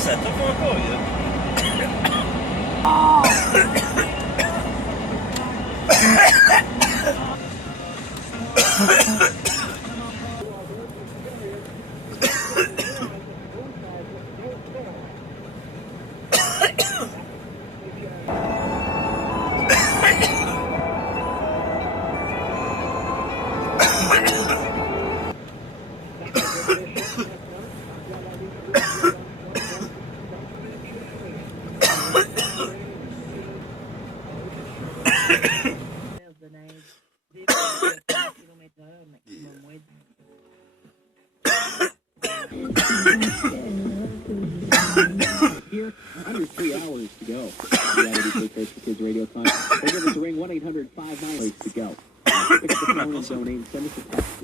Sätt dig på kojen. Here, under 3 hours to go. Reality Take Place for Kids Radio Time. Or give us a ring, 1-800-59 to go. Pick up the phone and donate. Send us a text.